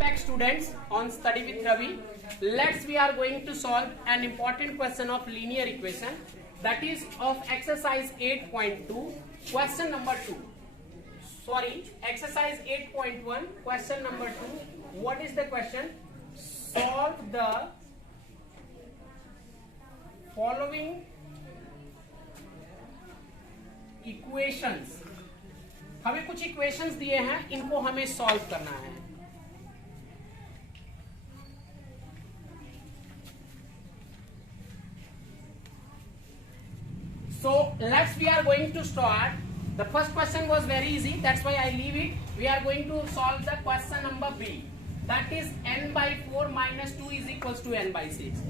Back students on Study with Ravi. We are going to solve an important question of linear equation, that is of exercise 8.2 question number 2. Sorry, exercise 8.1 question number 2. What is the question? Solve the following equations. हमें कुछ equations दिए हैं, इनको हमें solve करना है. So we are going to start. The first question was very easy, that's why I leave it. We are going to solve the question number B, that is n by 4 minus 2 is equals to n by 6.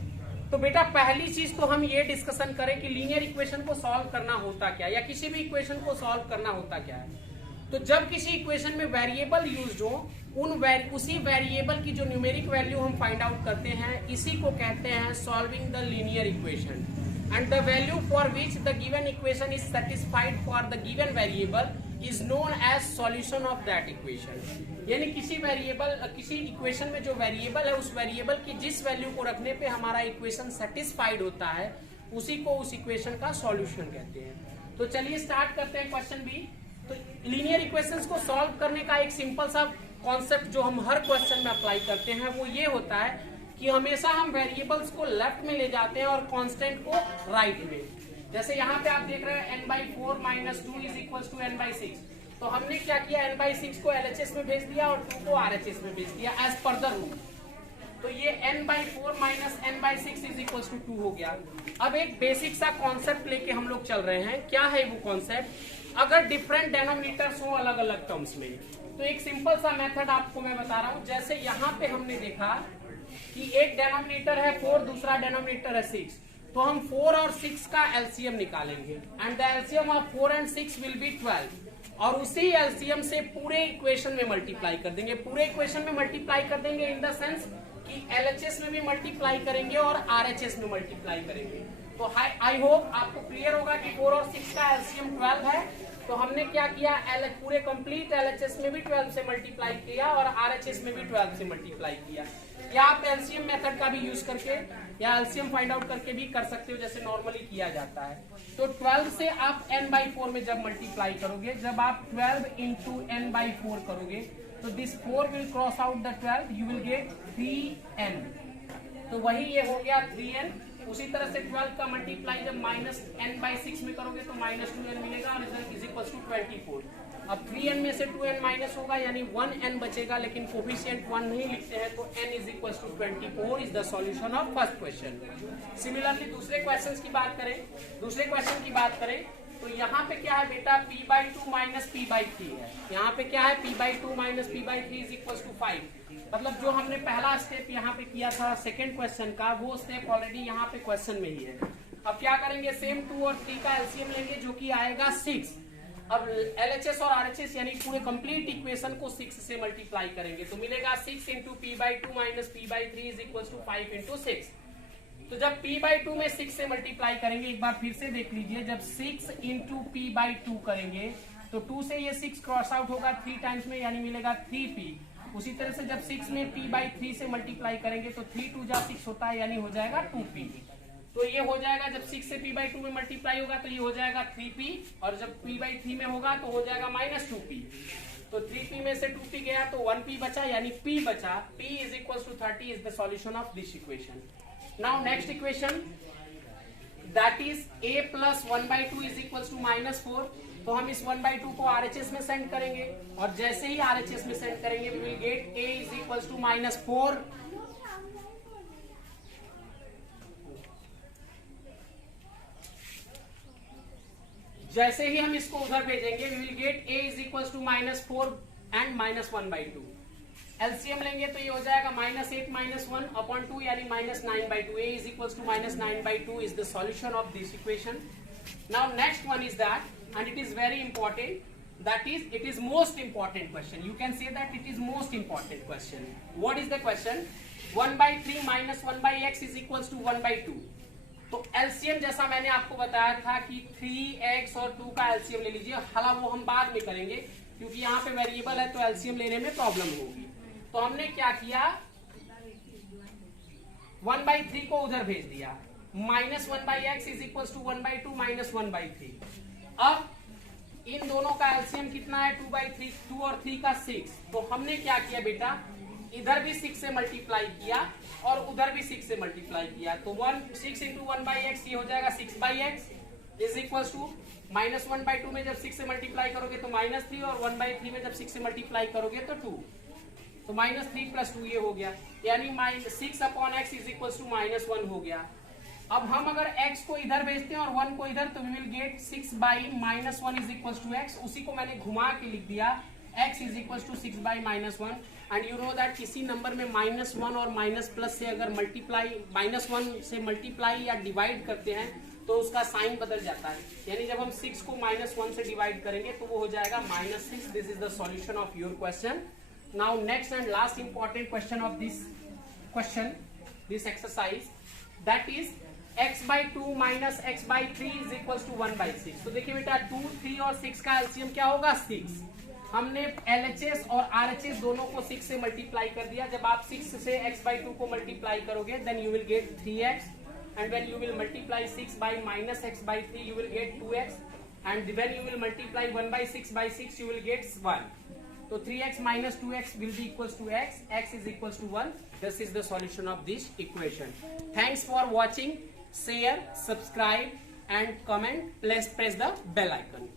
तो बेटा पहली चीज तो हम ये discussion करें कि linear equation को सॉल्व करना होता क्या, या किसी भी इक्वेशन को सॉल्व करना होता क्या है. तो जब किसी इक्वेशन में वेरिएबल यूज्ड हो, उसी वेरिएबल की जो न्यूमेरिक वैल्यू हम फाइंड आउट करते हैं, इसी को कहते हैं solving the linear equation. And the value for which the given equation is satisfied for the given variable is known as solution of that equation. यानी किसी इक्वेशन में जो वेरिएबल है, उस वेरिएबल की जिस वैल्यू को रखने पे हमारा इक्वेशन सेटिस्फाइड होता है, उसी को उस इक्वेशन का सॉल्यूशन कहते हैं. तो चलिए स्टार्ट करते हैं क्वेश्चन बी. तो लीनियर इक्वेशंस को सॉल्व करने का एक सिंपल सा कॉन्सेप्ट जो हम हर क्वेश्चन में अप्लाई करते हैं, वो ये होता है कि हमेशा हम वेरिएबल्स को लेफ्ट में ले जाते हैं और कांस्टेंट को राइट में. जैसे यहाँ पे आप देख रहे हैं n by 4 minus 2 is equals to n by 6. तो हमने क्या किया, n by 6 को LHS में भेज दिया और 2 को RHS में भेज दिया एज पर द रूल. तो ये n by 4 minus n by 6 is equals to 2 हो गया. अब एक बेसिक सा कॉन्सेप्ट लेके हम लोग चल रहे हैं. क्या है वो कॉन्सेप्ट? अगर डिफरेंट डेनोमिनेटर्स हो अलग अलग टर्म्स में, तो एक सिंपल सा मेथड आपको मैं बता रहा हूँ. जैसे यहाँ पे हमने देखा कि एक डेनोमिनेटर है 4, दूसरा डेनोमिनेटर है 6, तो हम 4 और 6 का एलसीएम निकालेंगे and the LCM of 4 and 6 will be 12, और उसी एलसीएम से पूरे इक्वेशन में मल्टीप्लाई कर देंगे. पूरे इक्वेशन में मल्टीप्लाई कर देंगे इन द सेंस कि एलएचएस में भी मल्टीप्लाई करेंगे और आरएचएस में मल्टीप्लाई करेंगे. तो आई होप आपको क्लियर होगा कि 4 और 6 का एलसीएम 12 है. तो हमने क्या किया, पूरे कंप्लीट एलएचएस में भी 12 से मल्टीप्लाई किया और आरएचएस में भी 12 से मल्टीप्लाई किया. या आप एलसीएम मेथड का भी यूज करके या एलसीएम फाइंड आउट करके भी कर सकते हो, जैसे नॉर्मली किया जाता है. तो 12 से आप n by 4 में जब मल्टीप्लाई करोगे, जब आप 12 into n by 4 करोगे, तो this 4 will cross out the 12, you will gate 3n. तो वही ये हो गया 3n. उसी तरह से 12 का मल्टीप्लाई जब माइनस n by 6 में करोगे तो माइनस 2n मिलेगा और रिजल्ट इज इक्वल टू 24. अब 3n में से 2n माइनस होगा यानी 1n बचेगा, लेकिन कोफिशिएंट 1 नहीं लिखते हैं, तो n is equal to 24 is the solution of first question. Similarly दूसरे क्वेश्चन की बात करें तो यहाँ पे क्या है बेटा, p by 2 minus p by 3 है. यहाँ पे क्या है, p by 2 minus p by 3 is equal to 5. मतलब जो हमने पहला स्टेप यहाँ पे किया था सेकेंड क्वेश्चन का, वो स्टेप ऑलरेडी यहाँ पे क्वेश्चन में ही है. अब क्या करेंगे, सेम 2 और 3 का एलसीएम लेंगे जो कि आएगा 6. अब एलएचएस और आरएचएस यानी पूरे कंप्लीट इक्वेशन को 6 से मल्टीप्लाई करेंगे, तो मिलेगा 6 into P by 2 minus P by 3 is equal to 5 into 6. तो जब p by 2 में 6 से मल्टीप्लाई करेंगे, एक बार फिर से देख लीजिए, जब 6 इंटू पी बाई 2 करेंगे तो 2 से ये 6 क्रॉस आउट होगा 3 टाइम्स में, यानी मिलेगा 3p. उसी तरह से जब 6 में p by 3 से मल्टीप्लाई करेंगे तो 3 2 जा 6 होता है, यानी हो जाएगा 2p. तो ये हो जाएगा, जब 6 से p by 2 में मल्टीप्लाई होगा तो ये हो जाएगा 3p, और जब p by 3 में होगा तो हो जाएगा माइनस 2p. तो 3p में से 2p गया तो 1p बचा, यानी p बचा. p is equal to 30 is the solution of this equation. Now next equation, that is a plus 1 by 2 is equal to minus 4. तो हम इस 1 by 2 को आरएचएस में सेंड करेंगे, और जैसे ही आरएचएस में सेंड करेंगे we will get a is equal to minus 4. जैसे ही हम इसको उधर भेजेंगे we will get a is equal to minus 4 and minus 1 by 2. LCM लेंगे तो ये हो जाएगा माइनस 8 माइनस 1 अपॉन 2 यानी minus 9 by 2. a is equal to minus 9 by 2 is the solution of this equation. Now next one is that, and it is very important, that is it is most important question. You can say that it is most important question. What is the question? 1 by 3 minus 1 by x is equals to 1 by 2. तो LCM जैसा मैंने आपको बताया था कि 3x और 2 का LCM ले लीजिए. हालांकि वो हम बाद में करेंगे क्योंकि यहाँ पे वेरिएबल है तो एलसीएम लेने में प्रॉब्लम होगी. तो हमने क्या किया, 1/3 को उधर भेज दिया, -1/x is equal to 1/2 minus 1/3। अब इन दोनों का एलसीएम कितना है, 2/3, 2 और 3 का 6। तो हमने क्या किया बेटा, इधर भी 6 से मल्टीप्लाई किया और उधर भी 6 से मल्टीप्लाई किया। तो 6 इंटू 1/x ये हो जाएगा 6/x इज इक्वल टू -1/2 में जब 6 से मल्टीप्लाई करोगे तो -3 और 1/3 में जब 6 से मल्टीप्लाई करोगे तो 2। तो -3 + 2 ये हो गया, यानी 6/x इज इक्वल टू -1 हो गया। अब हम अगर x को इधर भेजते हैं और 1 को इधर, तो we will get 6/-1 is equal to x। उसी को मैंने घुमा के लिख दिया, x is equal to 6/-1। And you know that किसी नंबर में -1 और माइनस प्लस से अगर मल्टीप्लाई, -1 से मल्टीप्लाई या डिवाइड करते हैं तो उसका साइन बदल जाता है। यानी जब हम 6 को -1 से डिवाइड करेंगे तो वो हो जाएगा -6। This is the solution of your question. Now next and last important question of this question, this exercise, that is x/2 minus x/3 is equal to 1/6। तो देखिए बेटा 2, 3 और 6 का एलसीएम क्या होगा, 6। हमने LHS और RHS दोनों को 6 से मल्टीप्लाई कर दिया। जब आप 6 से x/2 को मल्टीप्लाई करोगे then you will get 3x, and when you will multiply 6 by minus x/3 you will get 2x, and when you will multiply 1/6 by 6 you will get 1. So 3x minus 2x will be equals to x. X is equals to 1. This is the solution of this equation. Thanks for watching. Share, subscribe and comment. Please press the bell icon.